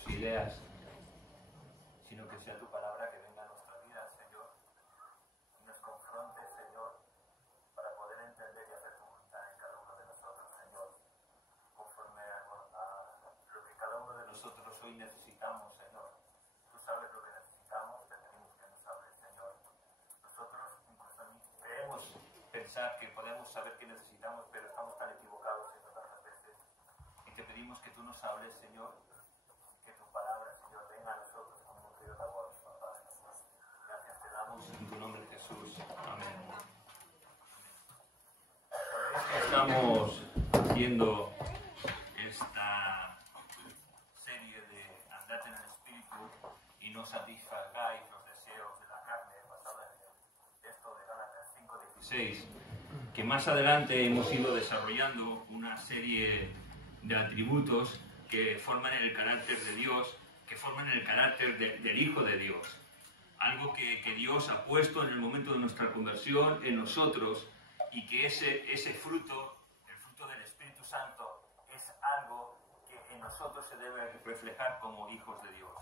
pensamientos e ideas, sino que sea tu palabra que venga a nuestra vida, Señor, y nos confronte, Señor, para poder entender y hacer tu voluntad en cada uno de nosotros, Señor, conforme a lo que cada uno de nosotros hoy necesitamos, Señor. Tú sabes lo que necesitamos, te pedimos que nos hables, Señor. Nosotros incluso creemos pensar que podemos saber qué necesitamos, pero estamos tan equivocados en otras veces. Y te pedimos que tú nos hables, Señor, que tu palabra, Señor, venga a nosotros como un río de agua, Papá. Gracias te damos en tu nombre, Jesús. Amén. Estamos haciendo esta serie de Andad en el Espíritu y no satisfagáis los deseos de la carne, basada en esto de Gálatas 5:16, que más adelante hemos ido desarrollando una serie de atributos que forman el carácter de Dios, que forman el carácter del Hijo de Dios. Algo que Dios ha puesto en el momento de nuestra conversión en nosotros, y que ese fruto, el fruto del Espíritu Santo, es algo que en nosotros se debe reflejar como hijos de Dios.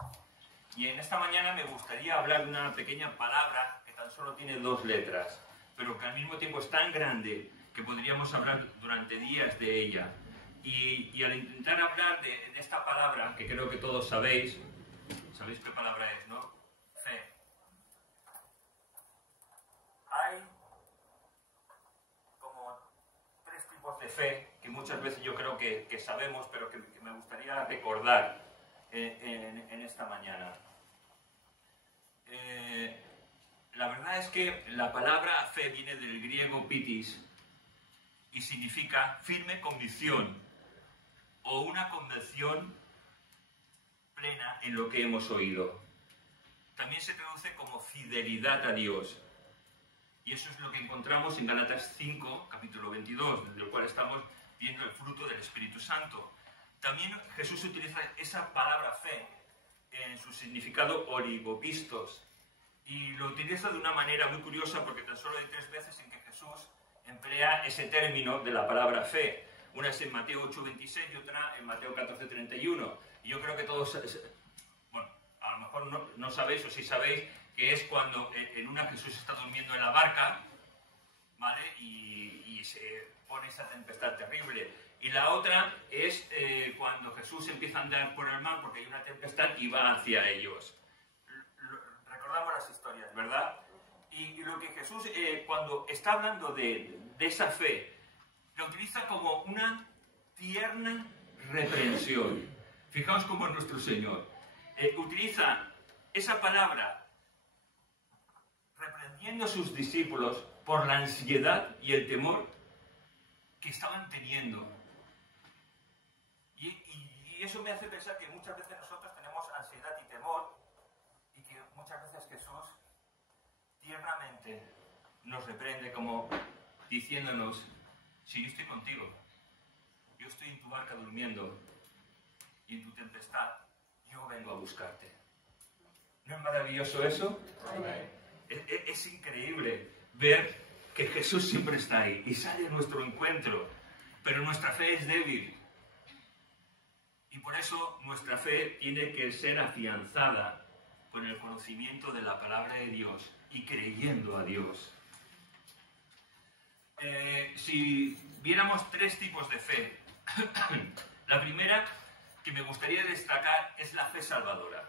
Y en esta mañana me gustaría hablar de una pequeña palabra que tan solo tiene 2 letras, pero que al mismo tiempo es tan grande que podríamos hablar durante días de ella. Y al intentar hablar de esta palabra, que creo que todos sabéis qué palabra es, ¿no? Fe. Hay como 3 tipos de fe que muchas veces yo creo que sabemos, pero que me gustaría recordar en esta mañana. La verdad es que la palabra fe viene del griego pitis y significa firme convicción o una convicción plena en lo que hemos oído. También se traduce como fidelidad a Dios. Y eso es lo que encontramos en Gálatas 5, capítulo 22, desde el cual estamos viendo el fruto del Espíritu Santo. También Jesús utiliza esa palabra fe en su significado origopistos. Y lo utiliza de una manera muy curiosa porque tan solo hay 3 veces en que Jesús emplea ese término de la palabra fe. Una es en Mateo 8:26 y otra en Mateo 14:31. Y yo creo que todos, bueno, a lo mejor no sabéis o sí sabéis que es cuando en una Jesús está durmiendo en la barca, ¿vale? Y se pone esa tempestad terrible. Y la otra es cuando Jesús empieza a andar por el mar porque hay una tempestad y va hacia ellos. Recordamos las historias, ¿verdad? Y lo que Jesús, cuando está hablando de esa fe, lo utiliza como una tierna reprensión. Fijaos cómo es nuestro Señor. Utiliza esa palabra reprendiendo a sus discípulos por la ansiedad y el temor que estaban teniendo. Y eso me hace pensar que muchas veces nosotros tenemos ansiedad y temor, y que muchas veces Jesús tiernamente nos reprende como diciéndonos: si yo estoy contigo, yo estoy en tu barca durmiendo, y en tu tempestad yo vengo a buscarte. ¿No es maravilloso eso? Es increíble ver que Jesús siempre está ahí y sale a nuestro encuentro, pero nuestra fe es débil. Y por eso nuestra fe tiene que ser afianzada con el conocimiento de la palabra de Dios y creyendo a Dios. Si viéramos 3 tipos de fe, la primera que me gustaría destacar es la fe salvadora.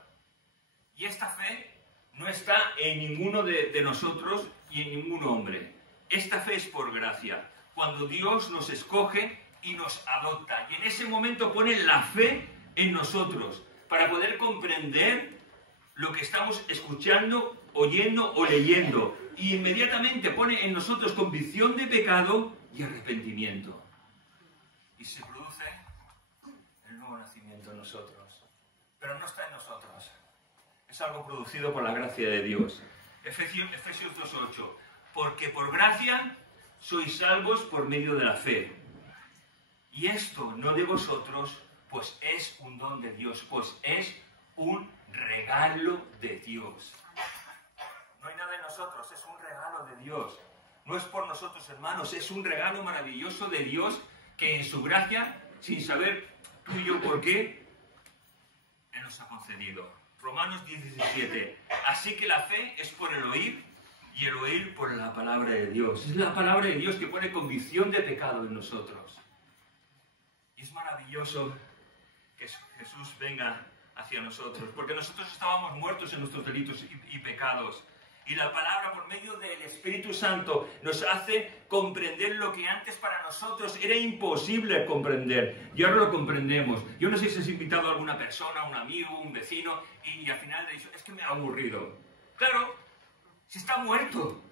Y esta fe no está en ninguno de nosotros y en ningún hombre. Esta fe es por gracia, cuando Dios nos escoge y nos adopta. Y en ese momento pone la fe en nosotros para poder comprender lo que estamos escuchando, oyendo o leyendo. Y inmediatamente pone en nosotros convicción de pecado y arrepentimiento. Y se produce el nuevo nacimiento en nosotros. Pero no está en nosotros. Es algo producido por la gracia de Dios. Efesios 2:8. Porque por gracia sois salvos por medio de la fe. Y esto no de vosotros, pues es un don de Dios, pues es un regalo de Dios. No hay nada en nosotros, es un regalo de Dios. No es por nosotros, hermanos, es un regalo maravilloso de Dios que en su gracia, sin saber tú y yo por qué, Él nos ha concedido. Romanos 10:17. Así que la fe es por el oír y el oír por la palabra de Dios. Es la palabra de Dios que pone convicción de pecado en nosotros. Y es maravilloso que Jesús venga hacia nosotros, porque nosotros estábamos muertos en nuestros delitos y pecados. Y la palabra, por medio del Espíritu Santo, nos hace comprender lo que antes para nosotros era imposible comprender. Y ahora lo comprendemos. Yo no sé si has invitado a alguna persona, un amigo, un vecino, y al final le dices, es que me ha aburrido. Claro, si está muerto.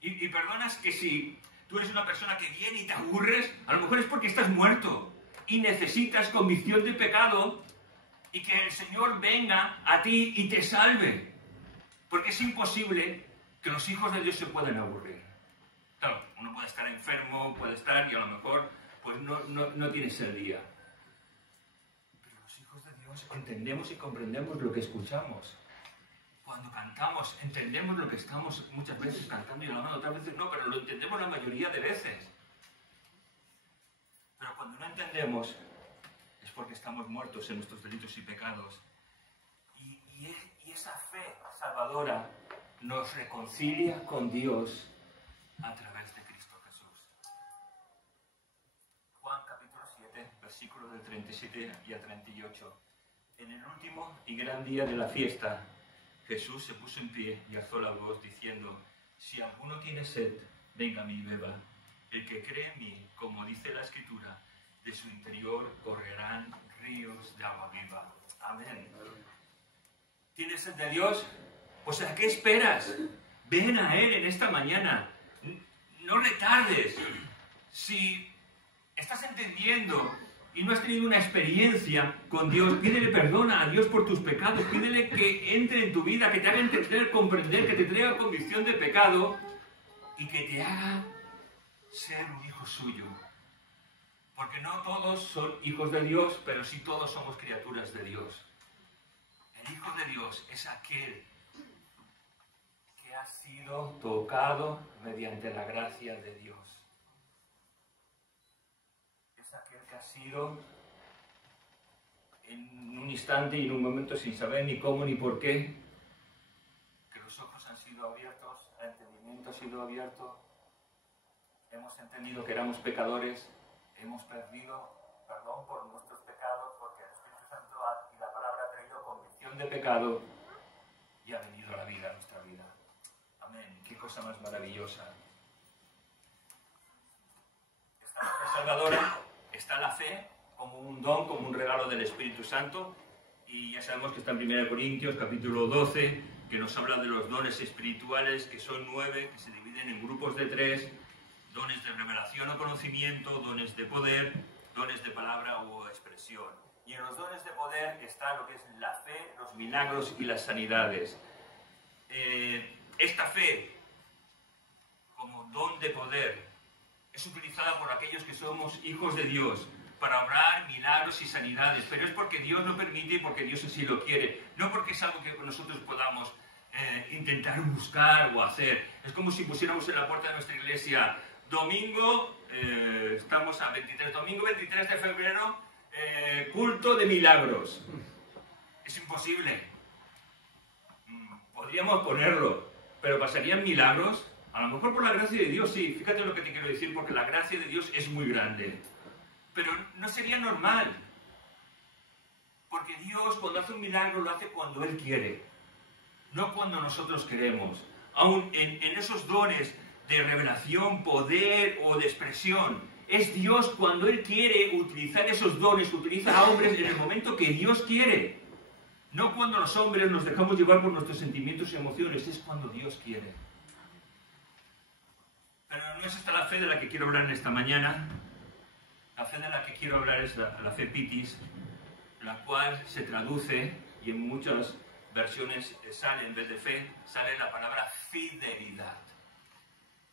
Y perdonas que si tú eres una persona que viene y te aburres, a lo mejor es porque estás muerto y necesitas convicción de pecado y que el Señor venga a ti y te salve. Porque es imposible que los hijos de Dios se puedan aburrir. Claro, uno puede estar enfermo, puede estar y a lo mejor pues no tienes el día. Pero los hijos de Dios entendemos y comprendemos lo que escuchamos. Cuando cantamos, entendemos lo que estamos muchas veces cantando y alabando, otras veces no, pero lo entendemos la mayoría de veces. Pero cuando no entendemos, es porque estamos muertos en nuestros delitos y pecados. Y esa fe salvadora nos reconcilia con Dios a través de Cristo Jesús. Juan capítulo 7, versículos del 37 y al 38. En el último y gran día de la fiesta, Jesús se puso en pie y alzó la voz diciendo, si alguno tiene sed, venga a mí y beba. El que cree en mí, como dice la Escritura, de su interior correrán ríos de agua viva. Amén. ¿Tienes sed de Dios? Pues ¿a qué esperas? Ven a Él en esta mañana. No retardes. Si estás entendiendo y no has tenido una experiencia con Dios, pídele perdón a Dios por tus pecados, pídele que entre en tu vida, que te haga entender, comprender, que te traiga convicción de pecado y que te haga ser un hijo suyo. Porque no todos son hijos de Dios, pero sí todos somos criaturas de Dios. El Hijo de Dios es aquel que ha sido tocado mediante la gracia de Dios. Es aquel que ha sido en un instante y en un momento sin saber ni cómo ni por qué, que los ojos han sido abiertos, el entendimiento ha sido abierto, hemos entendido que éramos pecadores, hemos perdido perdón por nuestros pecados, porque el Espíritu Santo y la palabra ha traído convicción de pecado y ha venido a la vida, a nuestra vida. Amén. Qué cosa más maravillosa. Esta fe salvadora está la fe como un don, como un regalo del Espíritu Santo, y ya sabemos que está en 1 Corintios capítulo 12, que nos habla de los dones espirituales, que son 9, que se dividen en grupos de 3, dones de revelación o conocimiento, dones de poder, dones de palabra o expresión. Y en los dones de poder está lo que es la fe, los milagros y las sanidades. Esta fe, como don de poder, es utilizada por aquellos que somos hijos de Dios para obrar milagros y sanidades, pero es porque Dios lo permite y porque Dios así lo quiere, no porque es algo que nosotros podamos intentar buscar o hacer. Es como si pusiéramos en la puerta de nuestra iglesia, domingo, estamos a 23, domingo 23 de febrero, culto de milagros. Es imposible. Podríamos ponerlo, pero ¿pasarían milagros? A lo mejor por la gracia de Dios sí, fíjate lo que te quiero decir, porque la gracia de Dios es muy grande. Pero no sería normal, porque Dios cuando hace un milagro lo hace cuando Él quiere, no cuando nosotros queremos. Aún en esos dones de revelación, poder o de expresión, es Dios cuando Él quiere utilizar esos dones, utiliza a hombres en el momento que Dios quiere. No cuando los hombres nos dejamos llevar por nuestros sentimientos y emociones, es cuando Dios quiere. Pero no es esta la fe de la que quiero hablar en esta mañana. La fe de la que quiero hablar es la fe pitis, la cual se traduce, y en muchas versiones sale, en vez de fe, sale la palabra fidelidad.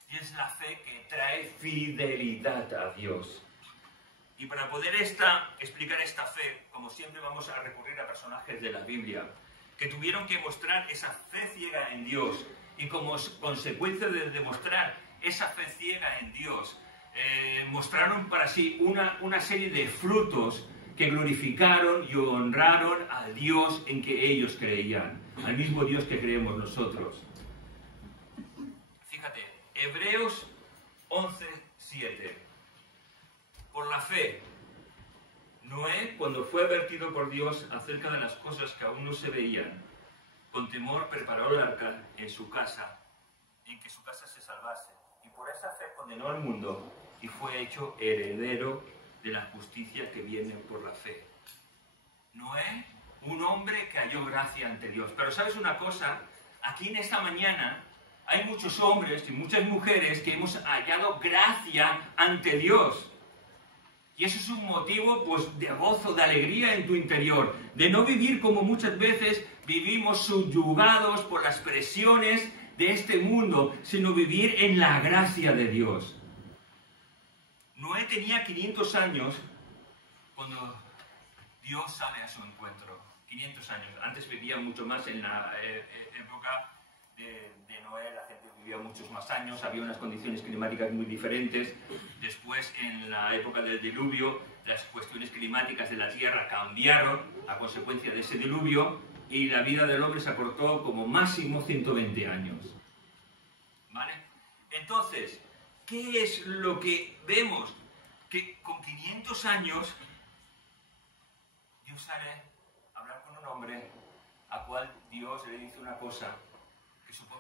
Y es la fe que trae fidelidad a Dios. Y para poder explicar esta fe, como siempre vamos a recurrir a personajes de la Biblia, que tuvieron que mostrar esa fe ciega en Dios, y como consecuencia de demostrar esa fe ciega en Dios, mostraron para sí una serie de frutos que glorificaron y honraron al Dios en que ellos creían, al mismo Dios que creemos nosotros. Fíjate, Hebreos 11:7. Por la fe, Noé, cuando fue advertido por Dios acerca de las cosas que aún no se veían, con temor preparó el arca en su casa, en que su casa se salvase. Y por esa fe condenó al mundo y fue hecho heredero de la justicia que viene por la fe. Noé, un hombre que halló gracia ante Dios. Pero ¿sabes una cosa? Aquí en esta mañana hay muchos hombres y muchas mujeres que hemos hallado gracia ante Dios. Y eso es un motivo, pues, de gozo, de alegría en tu interior. De no vivir como muchas veces vivimos subyugados por las presiones de este mundo, sino vivir en la gracia de Dios. Noé tenía 500 años cuando Dios sale a su encuentro. 500 años. Antes vivía mucho más en la época de Noé, la gente vivía muchos más años, había unas condiciones climáticas muy diferentes. Después, en la época del diluvio, las cuestiones climáticas de la tierra cambiaron a consecuencia de ese diluvio y la vida del hombre se acortó como máximo 120 años. ¿Vale? Entonces, ¿qué es lo que vemos? Que con 500 años Dios sale a hablar con un hombre a cual Dios le dice una cosa que supongo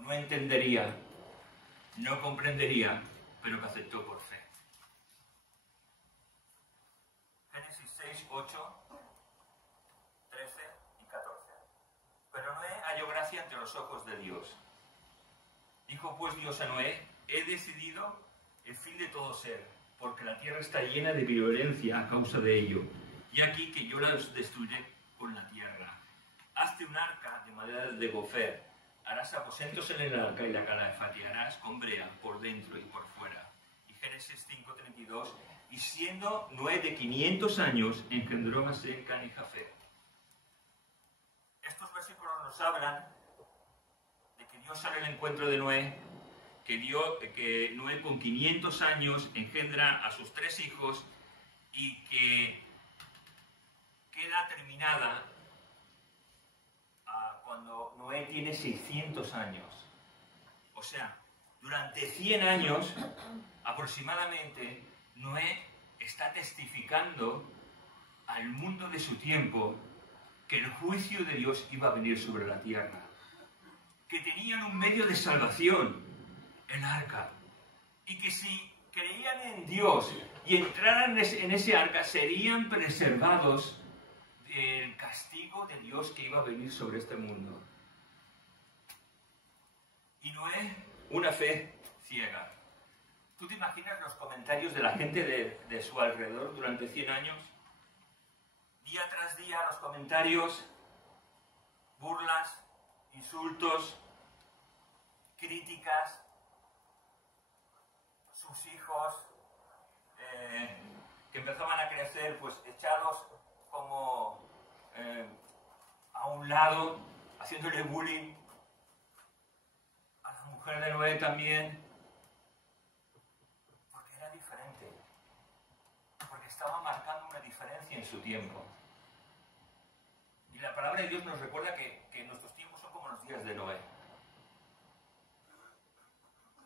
no entendería, no comprendería, pero que aceptó por fe. Génesis 6, 8, 13 y 14. Pero Noé halló gracia ante los ojos de Dios. Dijo pues Dios a Noé: he decidido el fin de todo ser, porque la tierra está llena de violencia a causa de ello. Y aquí que yo la destruiré con la tierra. Hazte un arca de madera de gofer. Harás aposentos en el arca y la calafatearás con brea por dentro y por fuera. Y Génesis 5:32. Y siendo Noé de 500 años, engendró a Sem, Cam y Jafet. Estos versículos nos hablan de que Dios sale al encuentro de Noé, que Noé con 500 años engendra a sus 3 hijos y que queda terminada cuando Noé tiene 600 años. O sea, durante 100 años aproximadamente, Noé está testificando al mundo de su tiempo que el juicio de Dios iba a venir sobre la tierra, que tenían un medio de salvación, el arca, y que si creían en Dios y entraran en ese arca serían preservados del castigo de Dios que iba a venir sobre este mundo. Y Noé, una fe ciega. ¿Tú te imaginas los comentarios de la gente de su alrededor durante 100 años? Día tras día los comentarios, burlas, insultos, críticas, sus hijos que empezaban a crecer pues echados como a un lado, haciéndole bullying a la mujer de Noé también, porque era diferente, porque estaba marcando una diferencia en su tiempo. Y la palabra de Dios nos recuerda que nuestros tiempos son como los días de Noé.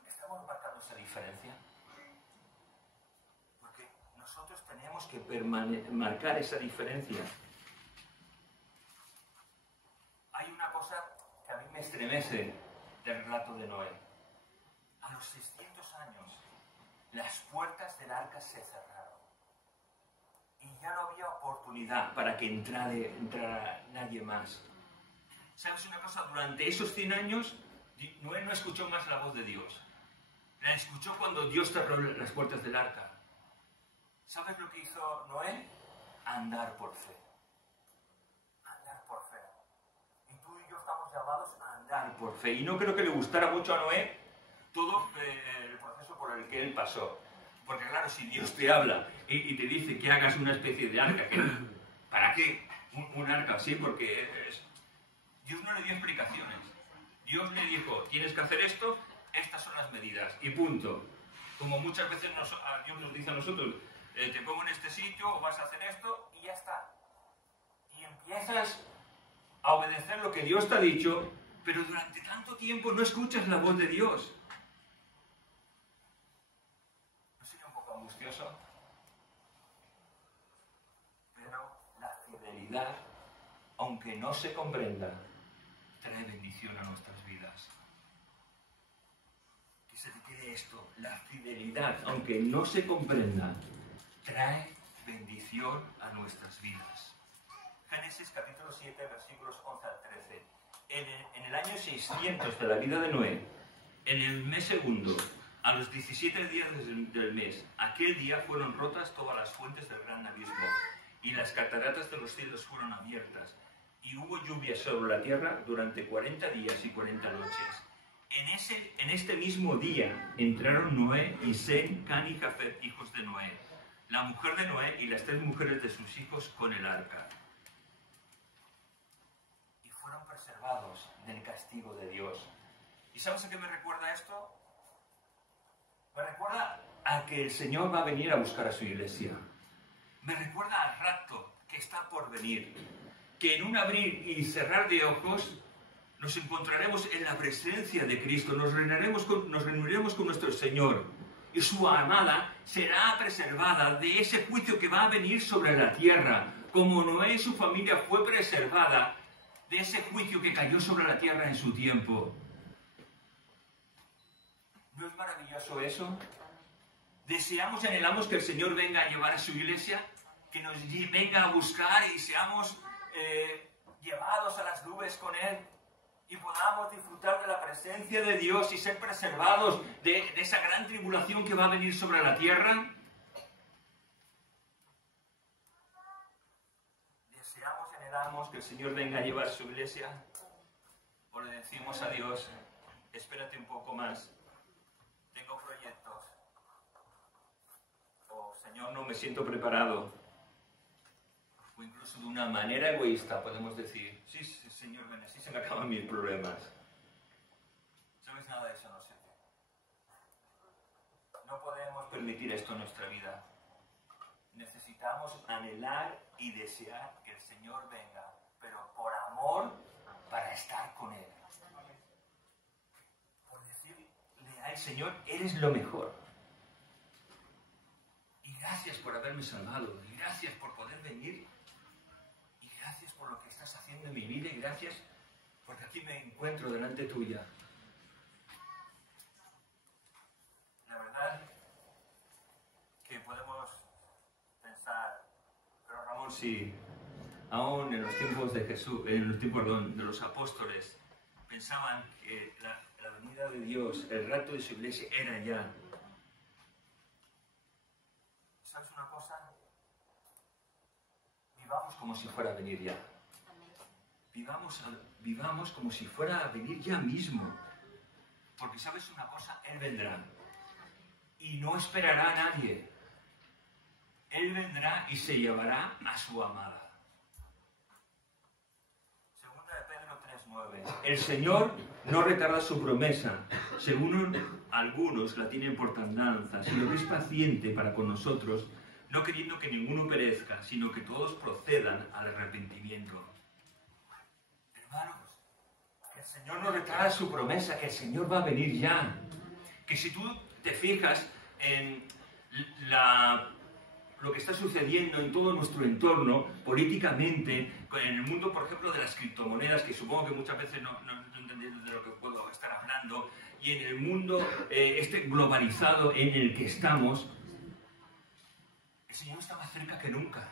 ¿Estamos marcando esa diferencia? Porque nosotros tenemos que marcar esa diferencia. Hay una cosa que a mí me estremece del relato de Noé. A los 600 años, las puertas del arca se cerraron. Y ya no había oportunidad para que entrara nadie más. ¿Sabes una cosa? Durante esos 100 años, Noé no escuchó más la voz de Dios. La escuchó cuando Dios cerró las puertas del arca. ¿Sabes lo que hizo Noé? Andar por fe. Andar por fe. Y tú y yo estamos llamados a andar por fe. Y no creo que le gustara mucho a Noé todo el proceso por el que él pasó. Porque claro, si Dios te habla y te dice que hagas una especie de arca, ¿para qué un arca así? Porque Dios no le dio explicaciones. Dios le dijo, tienes que hacer esto, estas son las medidas, y punto. Como muchas veces Dios nos dice a nosotros, te pongo en este sitio o vas a hacer esto y ya está. Y empiezas a obedecer lo que Dios te ha dicho, pero durante tanto tiempo no escuchas la voz de Dios. ¿No sería un poco angustioso? Pero la fidelidad, aunque no se comprenda, trae bendición a nuestras vidas. Que se te quede esto, la fidelidad, aunque no se comprenda, trae bendición a nuestras vidas. Génesis capítulo 7, versículos 11 al 13. En el año 600 de la vida de Noé, en el mes segundo, a los 17 días del mes, aquel día fueron rotas todas las fuentes del gran abismo, y las cataratas de los cielos fueron abiertas, y hubo lluvia sobre la tierra durante 40 días y 40 noches. En este mismo día entraron Noé y Sem, Can y Jafet, hijos de Noé, la mujer de Noé y las 3 mujeres de sus hijos con el arca. Y fueron preservados del castigo de Dios. ¿Y sabes a qué me recuerda esto? Me recuerda a que el Señor va a venir a buscar a su iglesia. Me recuerda al rapto que está por venir. Que en un abrir y cerrar de ojos nos encontraremos en la presencia de Cristo, nos reuniremos con nuestro Señor y su amada será preservada de ese juicio que va a venir sobre la tierra, como Noé y su familia fue preservada de ese juicio que cayó sobre la tierra en su tiempo. ¿No es maravilloso eso? ¿Deseamos y anhelamos que el Señor venga a llevar a su iglesia? Que nos venga a buscar y seamos llevados a las nubes con Él y podamos disfrutar de la presencia de Dios y ser preservados de esa gran tribulación que va a venir sobre la tierra. ¿Deseamos y anhelamos que el Señor venga a llevar su iglesia? ¿O le decimos a Dios, espérate un poco más, tengo proyectos? O Señor, no me siento preparado. O incluso de una manera egoísta podemos decir, sí, Señor, ven, así se me acaban mis problemas. ¿Sabes? Nada de eso no sé. No podemos permitir esto en nuestra vida. Necesitamos anhelar y desear que el Señor venga, pero por amor para estar con Él. Por decirle al Señor, eres lo mejor. Y gracias por haberme salvado. Y gracias por poder venir. Gracias por lo que estás haciendo en mi vida y gracias porque aquí me encuentro delante tuya. La verdad que podemos pensar, pero Ramón, si aún en los tiempos de Jesús, en los tiempos de los apóstoles, pensaban que la venida de Dios, el rapto de su iglesia era ya. ¿Sabes una cosa? Vivamos como si fuera a venir ya. Vivamos como si fuera a venir ya mismo. Porque sabes una cosa, Él vendrá. Y no esperará a nadie. Él vendrá y se llevará a su amada. Segunda de Pedro 3:9. El Señor no retarda su promesa, según algunos la tienen por tardanza, sino que es paciente para con nosotros, no queriendo que ninguno perezca, sino que todos procedan al arrepentimiento. Hermanos, que el Señor no retarda su promesa, que el Señor va a venir ya. Que si tú te fijas en lo que está sucediendo en todo nuestro entorno, políticamente, en el mundo, por ejemplo, de las criptomonedas, que supongo que muchas veces no entendéis de lo que puedo estar hablando, y en el mundo globalizado en el que estamos, el Señor está más cerca que nunca.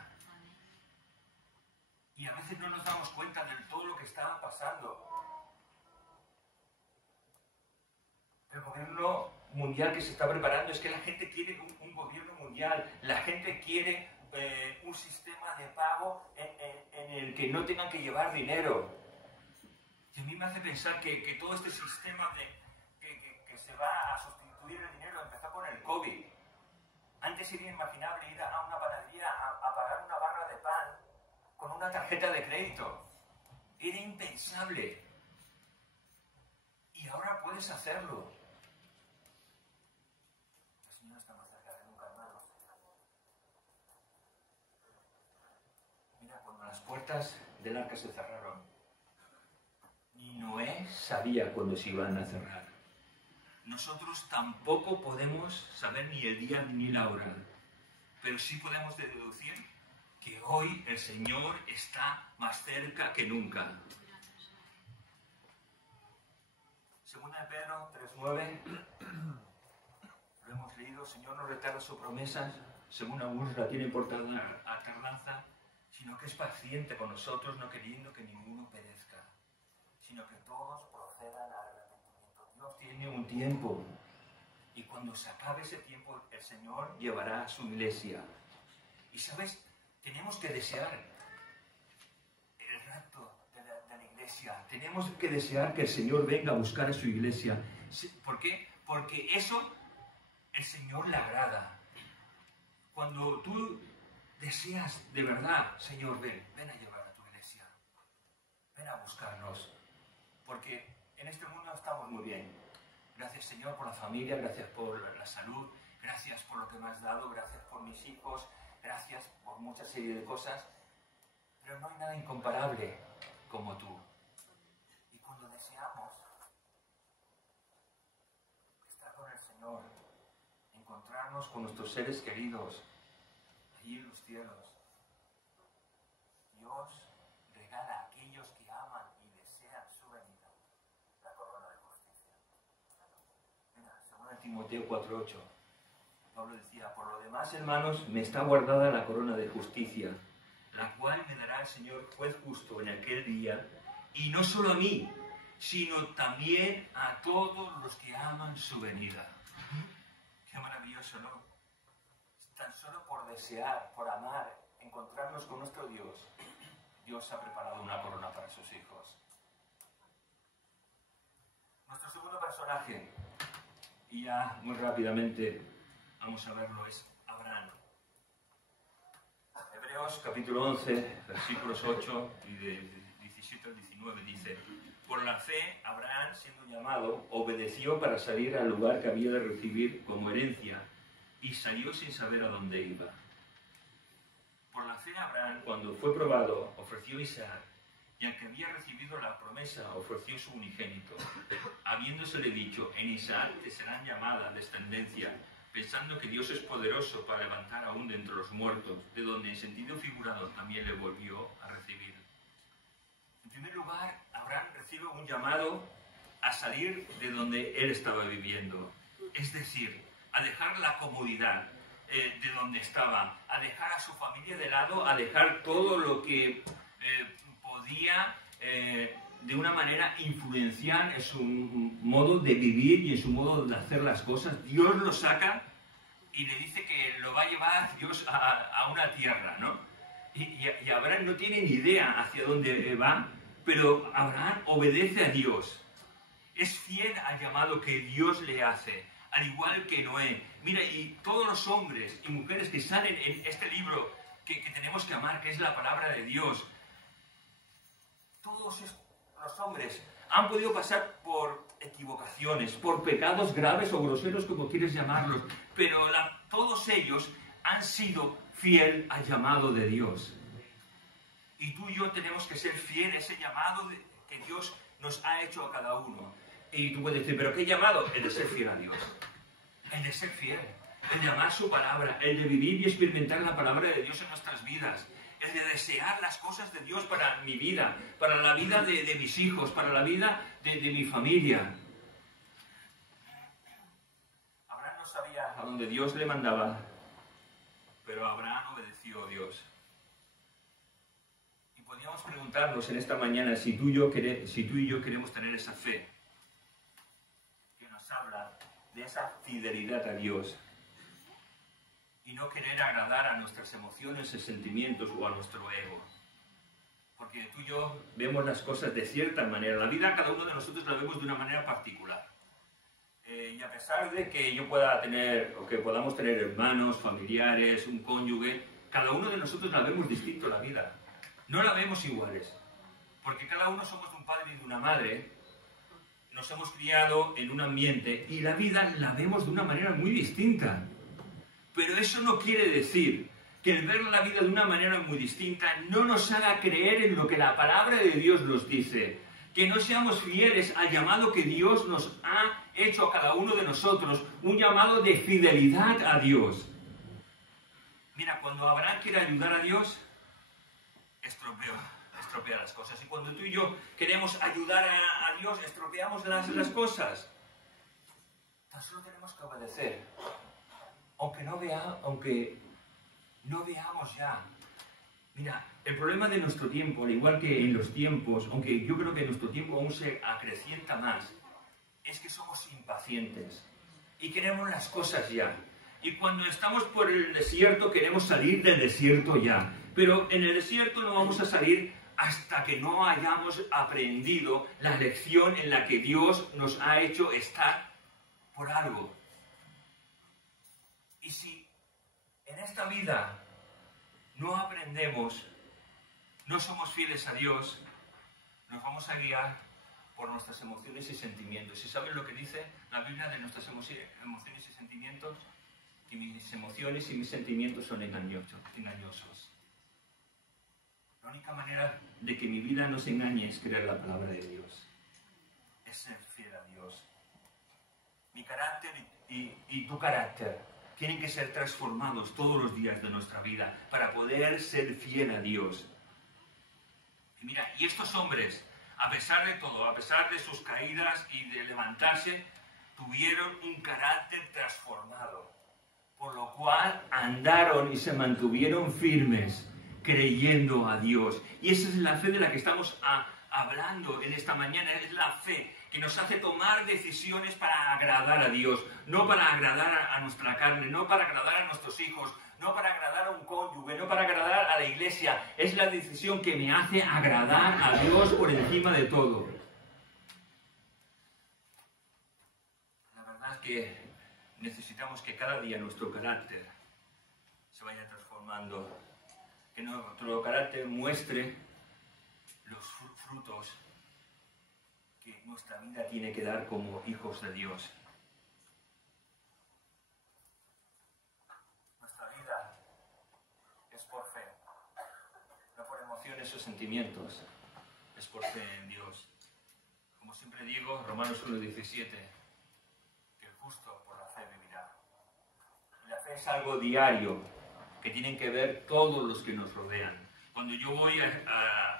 Y a veces no nos damos cuenta de todo lo que está pasando. El gobierno mundial que se está preparando, es que la gente quiere un gobierno mundial, la gente quiere un sistema de pago en el que no tengan que llevar dinero. Y a mí me hace pensar que todo este sistema que se va a sustituir el dinero empezó con el COVID. Antes era inimaginable ir a una panadería a pagar una barra de pan con una tarjeta de crédito. Era impensable. Y ahora puedes hacerlo. El Señor está más cerca de nunca, hermanos. del arca se cerraron. Ni Noé sabía cuándo se iban a cerrar. Nosotros tampoco podemos saber ni el día ni la hora, pero sí podemos deducir que hoy el Señor está más cerca que nunca. Segunda de Pedro 3:9, lo hemos leído: el Señor no retarda su promesa, según algunos la tienen por tardanza, sino que es paciente con nosotros, no queriendo que ninguno perezca, sino que todos procedan al arrepentimiento. Dios tiene un tiempo, y cuando se acabe ese tiempo, el Señor llevará a su iglesia. Y sabes, tenemos que desear el rapto de la iglesia. Tenemos que desear que el Señor venga a buscar a su iglesia. ¿Por qué? Porque eso el Señor le agrada. Cuando tú deseas de verdad, Señor, ven a llevar a tu iglesia. Ven a buscarnos. Porque en este mundo estamos muy bien. Gracias, Señor, por la familia, gracias por la salud, gracias por lo que me has dado, gracias por mis hijos, gracias por mucha serie de cosas. Pero no hay nada incomparable como tú. Y cuando deseamos estar con el Señor, encontrarnos con nuestros seres queridos, allí en los cielos, Dios regala a aquellos que aman y desean su venida la corona de justicia. Mira, según Timoteo 4:8, Pablo decía: por lo demás, hermanos, me está guardada la corona de justicia, la cual me dará el Señor juez justo en aquel día, y no solo a mí, sino también a todos los que aman su venida. Qué maravilloso, ¿no? Tan solo por desear, por amar, encontrarnos con nuestro Dios, Dios ha preparado una corona para sus hijos. Nuestro segundo personaje, y ya muy rápidamente vamos a verlo, es Abraham. Hebreos capítulo 11, versículos 8 y de 17 al 19 dice: por la fe, Abraham, siendo llamado, obedeció para salir al lugar que había de recibir como herencia, y salió sin saber a dónde iba. Por la fe, Abraham, cuando fue probado, ofreció a Isaac, y al que había recibido la promesa, ofreció su unigénito, habiéndosele dicho: en Isaac te serán llamada descendencia, pensando que Dios es poderoso para levantar aún de entre los muertos, de donde en sentido figurado también le volvió a recibir. En primer lugar, Abraham recibe un llamado a salir de donde él estaba viviendo, es decir, a dejar la comodidad de donde estaba, a dejar a su familia de lado, a dejar todo lo que podía de una manera influenciar en su modo de vivir y en su modo de hacer las cosas. Dios lo saca y le dice que lo va a llevar Dios a una tierra, ¿no? Y Abraham no tiene ni idea hacia dónde va, pero Abraham obedece a Dios. Es fiel al llamado que Dios le hace, al igual que Noé. Mira, y todos los hombres y mujeres que salen en este libro que tenemos que amar, que es la palabra de Dios, todos los hombres han podido pasar por equivocaciones, por pecados graves o groseros, como quieres llamarlos, pero todos ellos han sido fiel al llamado de Dios. Y tú y yo tenemos que ser fieles a ese llamado que Dios nos ha hecho a cada uno. Y tú puedes decir: ¿pero qué llamado? El de ser fiel a Dios. El de ser fiel. El de amar su palabra. El de vivir y experimentar la palabra de Dios en nuestras vidas. El de desear las cosas de Dios para mi vida, para la vida de mis hijos, para la vida de mi familia. Abraham no sabía a dónde Dios le mandaba, pero Abraham obedeció a Dios. Y podríamos preguntarnos en esta mañana si tú y yo queremos tener esa fe que nos habla de esa fidelidad a Dios y no querer agradar a nuestras emociones y sentimientos o a nuestro ego. Porque tú y yo vemos las cosas de cierta manera. La vida cada uno de nosotros la vemos de una manera particular. Y a pesar de que yo pueda tener, o que podamos tener hermanos, familiares, un cónyuge, cada uno de nosotros la vemos distinto la vida. No la vemos iguales. Porque cada uno somos de un padre y de una madre. Nos hemos criado en un ambiente y la vida la vemos de una manera muy distinta. Pero eso no quiere decir que el ver la vida de una manera muy distinta no nos haga creer en lo que la palabra de Dios nos dice. Que no seamos fieles al llamado que Dios nos ha hecho a cada uno de nosotros, un llamado de fidelidad a Dios. Mira, cuando Abraham quiere ayudar a Dios, estropea las cosas. Y cuando tú y yo queremos ayudar a Dios, estropeamos las cosas. Tan solo tenemos que obedecer. Aunque no veamos ya. Mira, el problema de nuestro tiempo, al igual que en los tiempos, aunque yo creo que en nuestro tiempo aún se acrecienta más, es que somos impacientes y queremos las cosas ya. Y cuando estamos por el desierto queremos salir del desierto ya. Pero en el desierto no vamos a salir hasta que no hayamos aprendido la lección en la que Dios nos ha hecho estar por algo. Y si en esta vida no aprendemos, no somos fieles a Dios, nos vamos a guiar por nuestras emociones y sentimientos. ¿Y saben lo que dice la Biblia de nuestras emociones y sentimientos? Que mis emociones y mis sentimientos son engañosos. La única manera de que mi vida no se engañe es creer la palabra de Dios. Es ser fiel a Dios. Mi carácter y tu carácter tienen que ser transformados todos los días de nuestra vida para poder ser fiel a Dios. Y mira, y estos hombres, a pesar de todo, a pesar de sus caídas y de levantarse, tuvieron un carácter transformado, por lo cual andaron y se mantuvieron firmes, creyendo a Dios. Y esa es la fe de la que estamos hablando en esta mañana, es la fe que nos hace tomar decisiones para agradar a Dios, no para agradar a nuestra carne, no para agradar a nuestros hijos, no para agradar a un cónyuge, no para agradar a la iglesia. Es la decisión que me hace agradar a Dios por encima de todo. La verdad es que necesitamos que cada día nuestro carácter se vaya transformando, que nuestro carácter muestre los frutos que nuestra vida tiene que dar como hijos de Dios. Nuestra vida es por fe, no por emociones o sentimientos, es por fe en Dios. Como siempre digo, Romanos 1:17, que el justo por la fe vivirá. Y la fe es algo diario, que tienen que ver todos los que nos rodean. Cuando yo voy a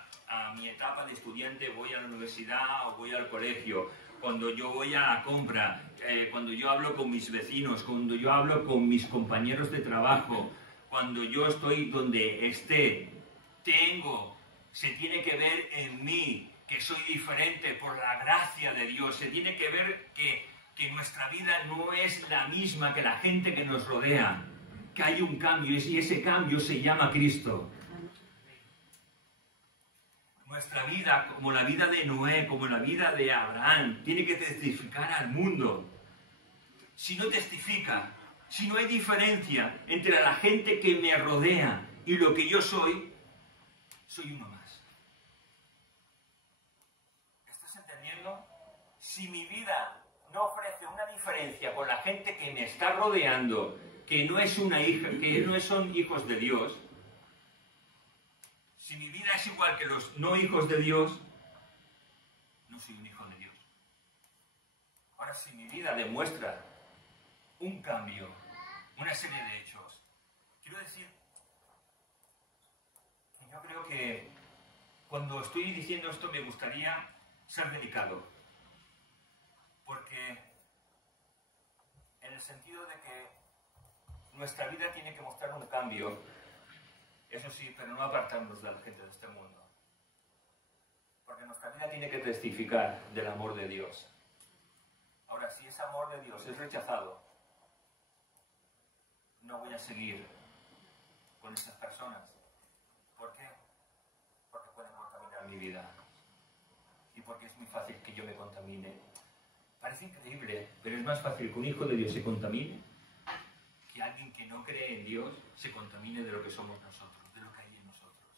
mi etapa de estudiante, voy a la universidad o voy al colegio, cuando yo voy a la compra, cuando yo hablo con mis vecinos, cuando yo hablo con mis compañeros de trabajo, cuando yo estoy donde esté, se tiene que ver en mí que soy diferente por la gracia de Dios, se tiene que ver que nuestra vida no es la misma que la gente que nos rodea, que hay un cambio y ese cambio se llama Cristo. Nuestra vida, como la vida de Noé, como la vida de Abraham, tiene que testificar al mundo. Si no testifica, si no hay diferencia entre la gente que me rodea y lo que yo soy uno más. ¿Estás entendiendo? Si mi vida no ofrece una diferencia con la gente que me está rodeando, que no es una hija, que no son hijos de Dios, si mi vida es igual que los no hijos de Dios, no soy un hijo de Dios. Ahora, si mi vida demuestra un cambio, una serie de hechos, quiero decir que yo creo que cuando estoy diciendo esto me gustaría ser delicado, porque en el sentido de que nuestra vida tiene que mostrar un cambio, eso sí, pero no apartarnos de la gente de este mundo. Porque nuestra vida tiene que testificar del amor de Dios. Ahora, si ese amor de Dios es rechazado, no voy a seguir con esas personas. ¿Por qué? Porque pueden contaminar mi vida. Y porque es muy fácil que yo me contamine. Parece increíble, pero es más fácil que un hijo de Dios se contamine que alguien que no cree en Dios se contamine de lo que somos nosotros, de lo que hay en nosotros.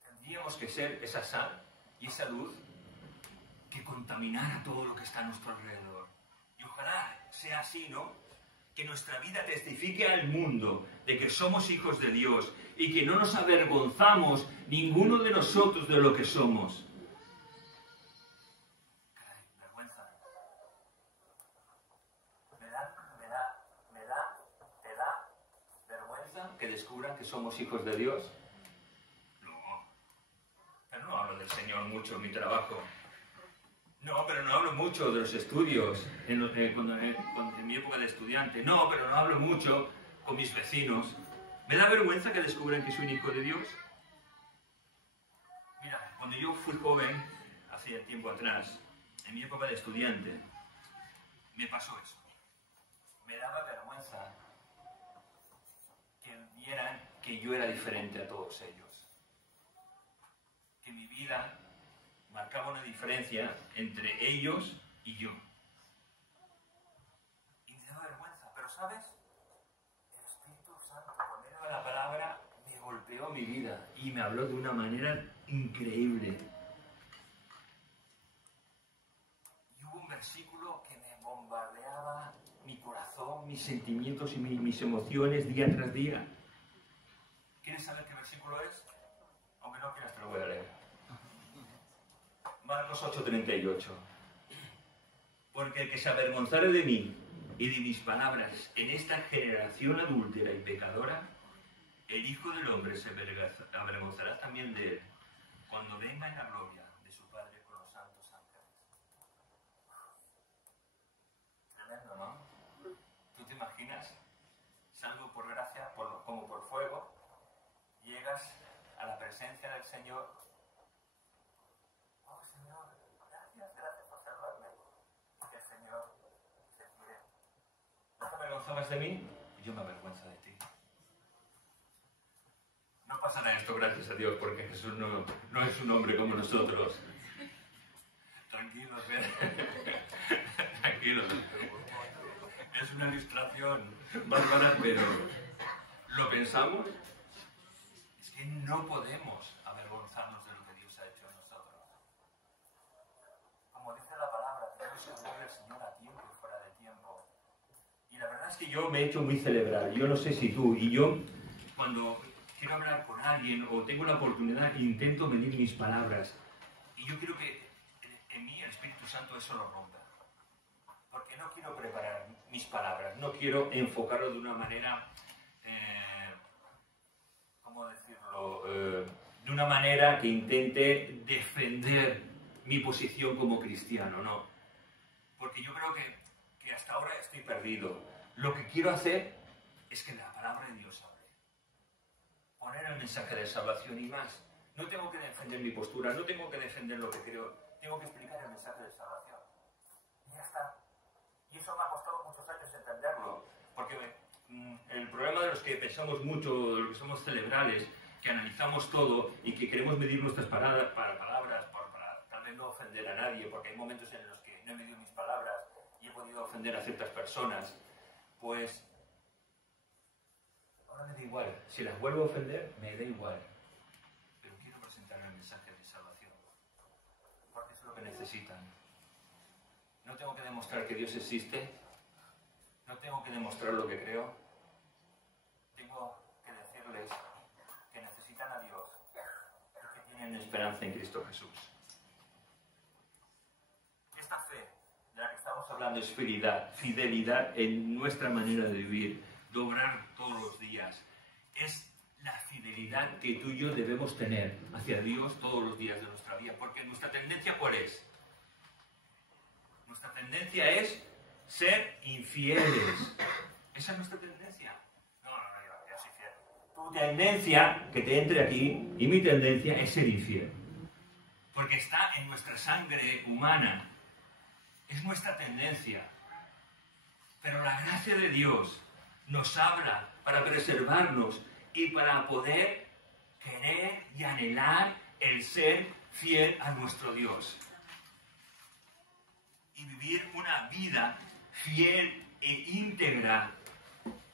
Tendríamos que ser esa sal y esa luz que contaminara todo lo que está a nuestro alrededor. Y ojalá sea así, ¿no? que nuestra vida testifique al mundo de que somos hijos de Dios y que no nos avergonzamos ninguno de nosotros de lo que somos. Caray, vergüenza. ¿Te da vergüenza que descubran que somos hijos de Dios? No. Pero no hablo del Señor mucho en mi trabajo. No, pero no hablo mucho de los estudios en mi época de estudiante. No, pero no hablo mucho con mis vecinos. ¿Me da vergüenza que descubran que soy un hijo de Dios? Mira, cuando yo fui joven, hace tiempo atrás, en mi época de estudiante, me pasó eso. Me daba vergüenza que vieran que yo era diferente a todos ellos. Que mi vida marcaba una diferencia entre ellos y yo. Y me daba vergüenza, pero ¿sabes? El Espíritu Santo, por medio de la palabra, me golpeó mi vida y me habló de una manera increíble. Y hubo un versículo que me bombardeaba mi corazón, mis sentimientos y mis emociones día tras día. ¿Quieres saber qué versículo es? Aunque no quieras, te lo voy a leer. Marcos 8:38. Porque el que se avergonzare de mí y de mis palabras en esta generación adúltera y pecadora, el Hijo del Hombre se avergonzará también de él cuando venga en la gloria de su Padre con los santos ángeles. Tremendo, ¿no? ¿Tú te imaginas? Salvo por gracia, como por fuego, llegas a la presencia del Señor. ¿Avergonzabas de mí? Yo me avergüenzo de ti. No pasará esto, gracias a Dios, porque Jesús no es un hombre como nosotros. Tranquilos, tranquilos. Es una ilustración bárbara, pero ¿lo pensamos? Es que no podemos avergonzarnos de lo que Dios ha hecho en nosotros. Como dice la palabra, tenemos que hablar al Señor a tiempo y fuera de tiempo. Y la verdad es que yo me he hecho muy cerebral. Yo no sé si tú y yo, cuando quiero hablar con alguien o tengo la oportunidad, intento medir mis palabras. Y yo creo que en mí el Espíritu Santo eso lo rompe. Porque no quiero preparar mis palabras, no quiero enfocarlo de una manera, ¿cómo decirlo? De una manera que intente defender mi posición como cristiano, no. Porque yo creo que hasta ahora estoy perdido. Lo que quiero hacer es que la palabra de Dios hable. Poner el mensaje de salvación y más. No tengo que defender mi postura, no tengo que defender lo que creo, tengo que explicar el mensaje de salvación. Y ya está. Y eso me ha costado muchos años entenderlo. Porque el problema de los que pensamos mucho, de los que somos cerebrales, que analizamos todo y que queremos medir nuestras palabras para tal vez no ofender a nadie, porque hay momentos en los que no he medido mis palabras y he podido ofender a ciertas personas, pues ahora me da igual. Si las vuelvo a ofender, me da igual. Pero quiero presentar el mensaje de salvación, porque es lo que necesitan. No tengo que demostrar que Dios existe, no tengo que demostrar lo que creo, tengo que decirles que necesitan a Dios y que tienen esperanza en Cristo Jesús. Esta fe de la que estamos hablando es fidelidad en nuestra manera de vivir, de obrar todos los días. Es la fidelidad que tú y yo debemos tener hacia Dios todos los días de nuestra vida, porque nuestra tendencia, ¿cuál es? Nuestra tendencia es ser infieles. Esa es nuestra tendencia. No, yo soy fiel. Tu tendencia, que te entre aquí, y mi tendencia es ser infiel. Porque está en nuestra sangre humana. Es nuestra tendencia. Pero la gracia de Dios nos habla para preservarnos y para poder querer y anhelar el ser fiel a nuestro Dios. Y vivir una vida fiel e íntegra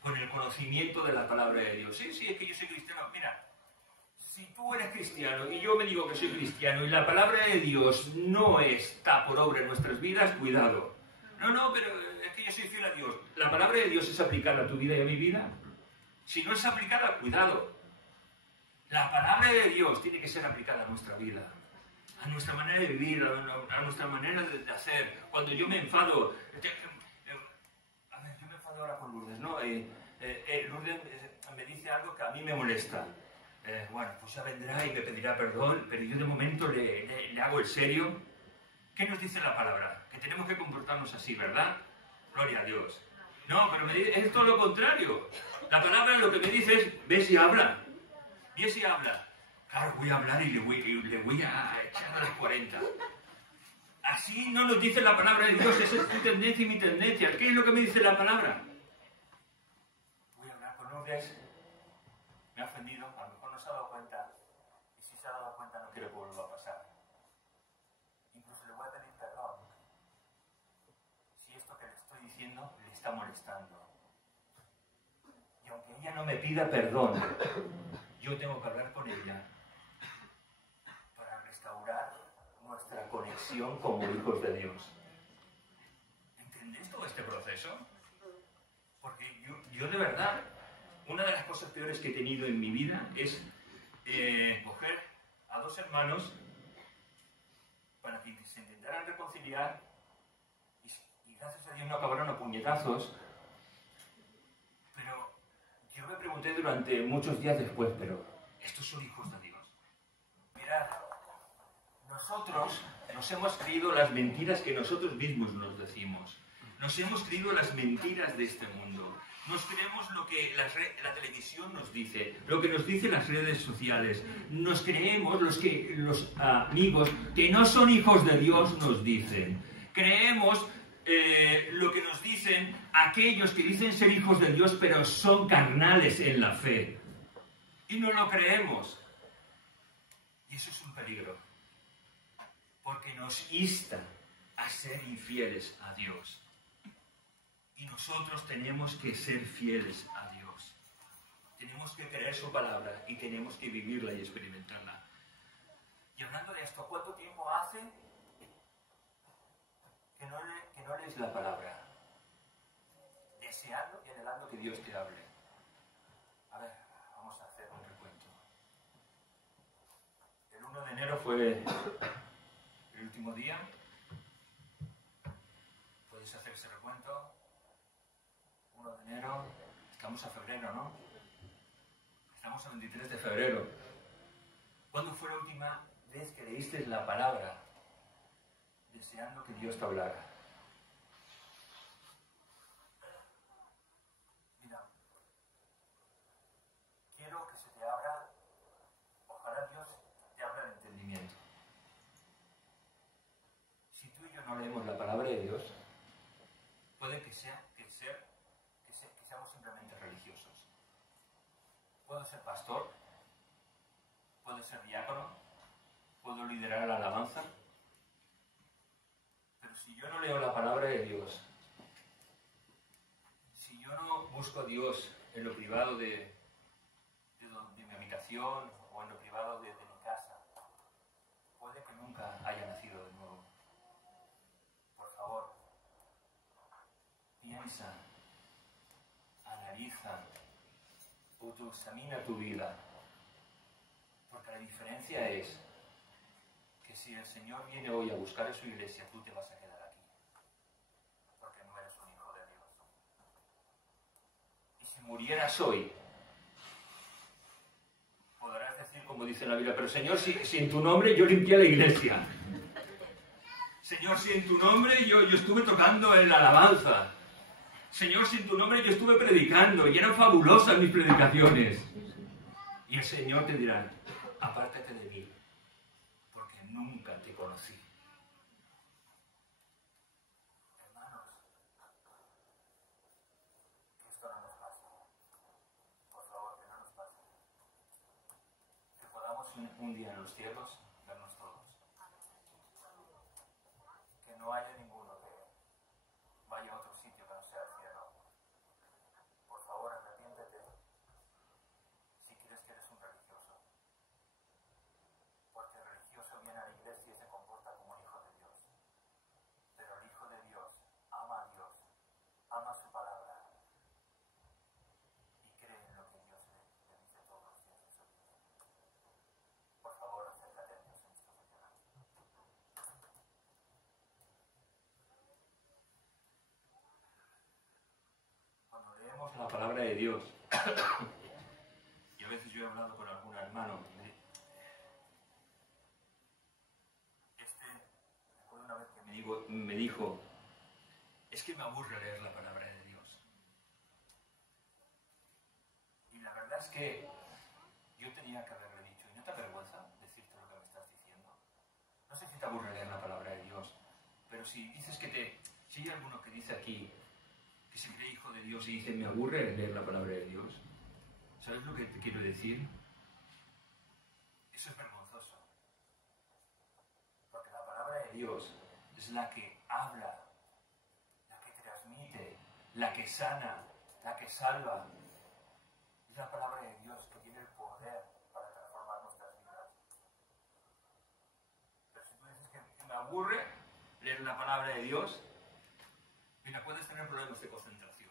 con el conocimiento de la palabra de Dios. Sí, es que yo soy cristiano. Mira, si tú eres cristiano y yo me digo que soy cristiano y la palabra de Dios no está por obra en nuestras vidas, cuidado. No, pero es que que soy fiel a Dios. ¿La palabra de Dios es aplicada a tu vida y a mi vida? Si no es aplicada, cuidado. La palabra de Dios tiene que ser aplicada a nuestra vida, a nuestra manera de vivir, a nuestra manera de hacer. Cuando yo me enfado, a ver, yo me enfado ahora con Lourdes, ¿no? Lourdes me dice algo que a mí me molesta. Bueno, pues ya vendrá y me pedirá perdón, pero yo de momento le hago el serio. ¿Qué nos dice la palabra? Que tenemos que comportarnos así, ¿verdad? Gloria a Dios. No, pero es todo lo contrario. La palabra lo que me dice es, ve si habla. Ve si habla. Claro, voy a hablar y le voy a echar a las 40. Así no nos dice la palabra de Dios, esa es tu tendencia y mi tendencia. ¿Qué es lo que me dice la palabra? Voy a hablar con Lourdes. Me ha ofendido, a lo mejor no se ha dado cuenta. Y si se ha dado cuenta no quiero que vuelva a pasar. Incluso le voy a pedir perdón. Si esto que le estoy diciendo le está molestando. Y aunque ella no me pida perdón, yo tengo que hablar con ella para restaurar nuestra conexión como hijos de Dios. ¿Entendéis todo este proceso? Porque yo de verdad, una de las cosas peores que he tenido en mi vida es coger a dos hermanos para que se intentaran reconciliar y gracias a Dios no acabaron a puñetazos. Pero yo me pregunté durante muchos días después, pero ¿estos son hijos de Dios? Mirad, nosotros nos hemos creído las mentiras que nosotros mismos nos decimos. Nos hemos creído las mentiras de este mundo. Nos creemos lo que la televisión nos dice, lo que nos dicen las redes sociales. Nos creemos los amigos que no son hijos de Dios nos dicen. Creemos lo que nos dicen aquellos que dicen ser hijos de Dios, pero son carnales en la fe. Y no lo creemos. Y eso es un peligro. Porque nos insta a ser infieles a Dios. Y nosotros tenemos que ser fieles a Dios. Tenemos que creer su palabra y tenemos que vivirla y experimentarla. Y hablando de esto, ¿cuánto tiempo hace que no lees la palabra? Deseando y anhelando que Dios te hable. A ver, vamos a hacer un recuento. El 1 de enero fue el último día. ¿Puedes hacer ese recuento? 1 de enero, estamos a febrero, ¿no? Estamos a 23 de febrero. ¿Cuándo fue la última vez que leíste la palabra deseando que Dios te hablara? Mira, quiero que se te abra, ojalá Dios te abra el entendimiento. Si tú y yo no leemos la palabra de Dios, puede que seamos simplemente religiosos. Puedo ser pastor, puedo ser diácono, puedo liderar la alabanza, pero si yo no leo la palabra de Dios, si yo no busco a Dios en lo privado de mi habitación o en lo privado de mi casa, puede que nunca haya nacido de nuevo. Por favor, piensa, analiza, autoexamina tu vida. Porque la diferencia es que si el Señor viene hoy a buscar a su iglesia, tú te vas a quedar aquí. Porque no eres un hijo de Dios. Y si murieras hoy, podrás decir, como dice la Biblia, pero Señor, si en tu nombre yo limpié la iglesia. Señor, si en tu nombre yo estuve tocando en la alabanza. Señor, si en tu nombre yo estuve predicando y eran fabulosas mis predicaciones. Y el Señor te dirá, apártate de mí, porque nunca te conocí. Hermanos, que esto no nos pase. Por favor, que no nos pase. Que podamos un día en los cielos vernos todos. Que no haya ninguno que vaya a otro sitio que no sea el cielo. Por favor, arrepiéntete si crees que eres un religioso. Porque el religioso viene a la iglesia y se comporta como un hijo de Dios. Pero el hijo de Dios ama a Dios vamos a la palabra de Dios. Y a veces yo he hablado con algún hermano. Recuerdo una vez que me dijo, es que me aburre leer la palabra de Dios. Y la verdad es que yo tenía que haberle dicho, ¿y no te avergüenza decirte lo que me estás diciendo? No sé si te aburre leer la palabra de Dios, pero si dices si hay alguno que dice aquí que se cree hijo de Dios y dice, me aburre leer la palabra de Dios, ¿sabes lo que te quiero decir? Eso es vergonzoso. Porque la palabra de Dios es la que habla, la que transmite, la que sana, la que salva. Es la palabra de Dios que tiene el poder para transformar nuestras vidas. Pero si tú dices que me aburre leer la palabra de Dios, mira, puedes tener problemas de concentración.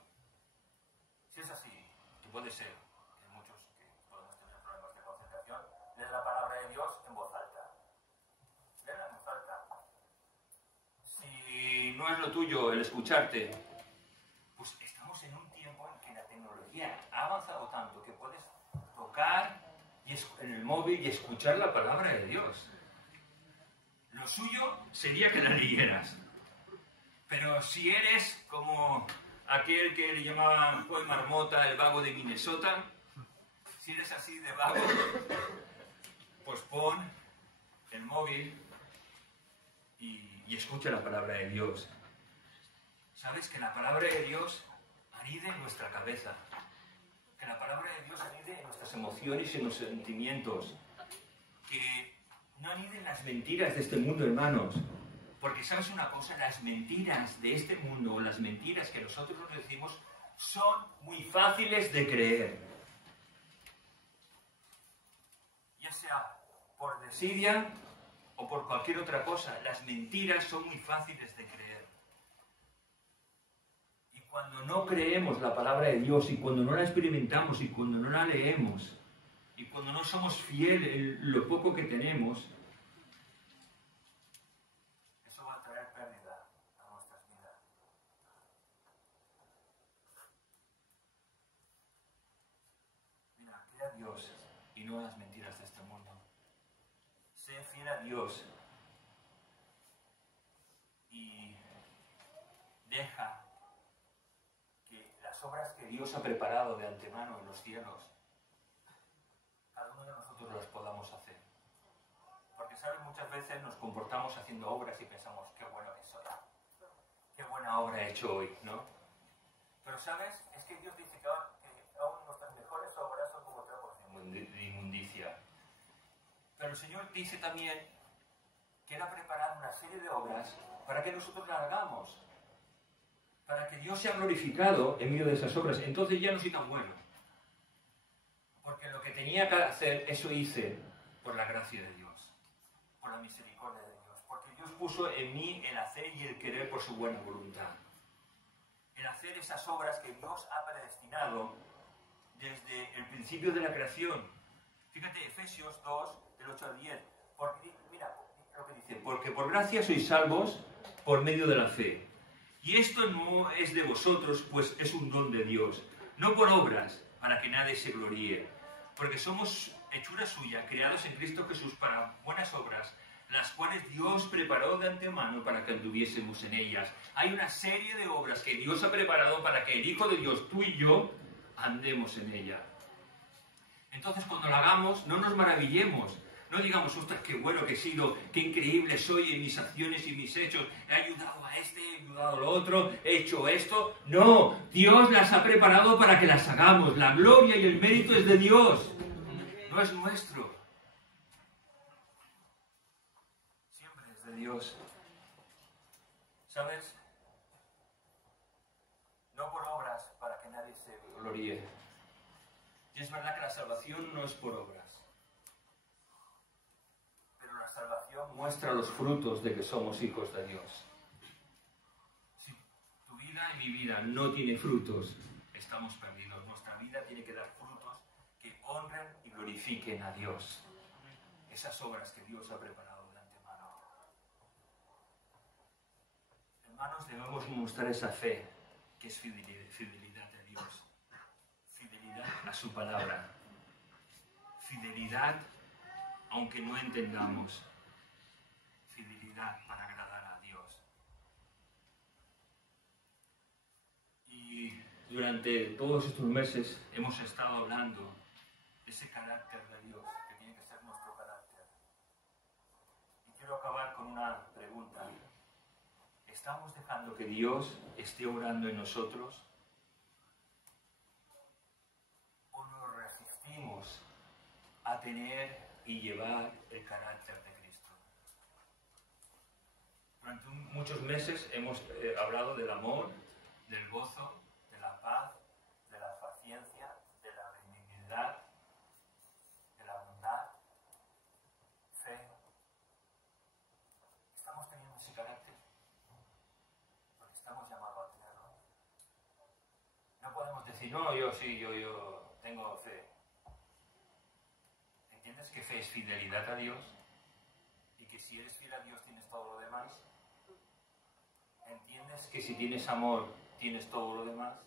Si es así, que puede ser, que hay muchos que podemos tener problemas de concentración, leer la palabra de Dios en voz alta. Leerla en voz alta. Si no es lo tuyo el escucharte, pues estamos en un tiempo en que la tecnología ha avanzado tanto que puedes tocar en el móvil y escuchar la palabra de Dios. Lo suyo sería que la leyeras. Pero si eres como aquel que le llamaban Paul Marmota, el vago de Minnesota, si eres así de vago, pues pon el móvil y escucha la palabra de Dios. ¿Sabes que la palabra de Dios anide en nuestra cabeza? Que la palabra de Dios anide en nuestras emociones y en los sentimientos. Que no anide en las mentiras de este mundo, hermanos. Porque, ¿sabes una cosa? Las mentiras de este mundo, o las mentiras que nosotros nos decimos, son muy fáciles de creer. Ya sea por desidia o por cualquier otra cosa, las mentiras son muy fáciles de creer. Y cuando no creemos la palabra de Dios, y cuando no la experimentamos, y cuando no la leemos, y cuando no somos fieles en lo poco que tenemos, Dios y no a las mentiras de este mundo. Sé fiel a Dios y deja que las obras que Dios ha preparado de antemano en los cielos, cada uno de nosotros las podamos hacer. Porque, ¿sabes? Muchas veces nos comportamos haciendo obras y pensamos, qué bueno que soy, qué buena obra he hecho hoy, ¿no? Pero, ¿sabes? Es que Dios dice que aún nuestras mejores obras son como trapos de inmundicia. Pero el Señor dice también que Él ha preparado una serie de obras para que nosotros las hagamos, para que Dios sea glorificado en medio de esas obras. Entonces ya no soy tan bueno, porque lo que tenía que hacer, eso hice por la gracia de Dios, por la misericordia de Dios, porque Dios puso en mí el hacer y el querer por su buena voluntad. El hacer esas obras que Dios ha predestinado desde el principio de la creación. Fíjate, Efesios 2, del 8 al 10. Porque, mira lo que dice, porque por gracia sois salvos por medio de la fe. Y esto no es de vosotros, pues es un don de Dios. No por obras, para que nadie se gloríe. Porque somos hechura suya, creados en Cristo Jesús para buenas obras, las cuales Dios preparó de antemano para que anduviésemos en ellas. Hay una serie de obras que Dios ha preparado para que el Hijo de Dios, tú y yo, andemos en ella. Entonces, cuando lo hagamos, no nos maravillemos. No digamos, ostras, qué bueno que he sido, qué increíble soy en mis acciones y mis hechos. He ayudado a este, he ayudado al otro, he hecho esto. No, Dios las ha preparado para que las hagamos. La gloria y el mérito es de Dios, no es nuestro. Siempre es de Dios. ¿Sabes? No por obras para que nadie se gloríe. Y es verdad que la salvación no es por obras. Pero la salvación muestra los frutos de que somos hijos de Dios. Si tu vida y mi vida no tiene frutos, estamos perdidos. Nuestra vida tiene que dar frutos que honren y glorifiquen a Dios. Esas obras que Dios ha preparado de antemano. Hermanos, debemos mostrar esa fe, que es fidelidad a Dios. su palabra. Fidelidad, aunque no entendamos. Fidelidad para agradar a Dios. Y durante todos estos meses hemos estado hablando de ese carácter de Dios, que tiene que ser nuestro carácter. Y quiero acabar con una pregunta. ¿Estamos dejando que Dios esté obrando en nosotros? ¿O nos resistimos a tener y llevar el carácter de Cristo? Durante muchos meses hemos hablado del amor, del gozo, de la paz, de la paciencia, de la benignidad, de la bondad, fe. ¿Estamos teniendo ese carácter? Porque estamos llamados a tenerlo. No podemos decir, no, yo sí, yo tengo fe. ¿Entiendes que fe es fidelidad a Dios? Y que si eres fiel a Dios tienes todo lo demás. ¿Entiendes que si tienes amor tienes todo lo demás?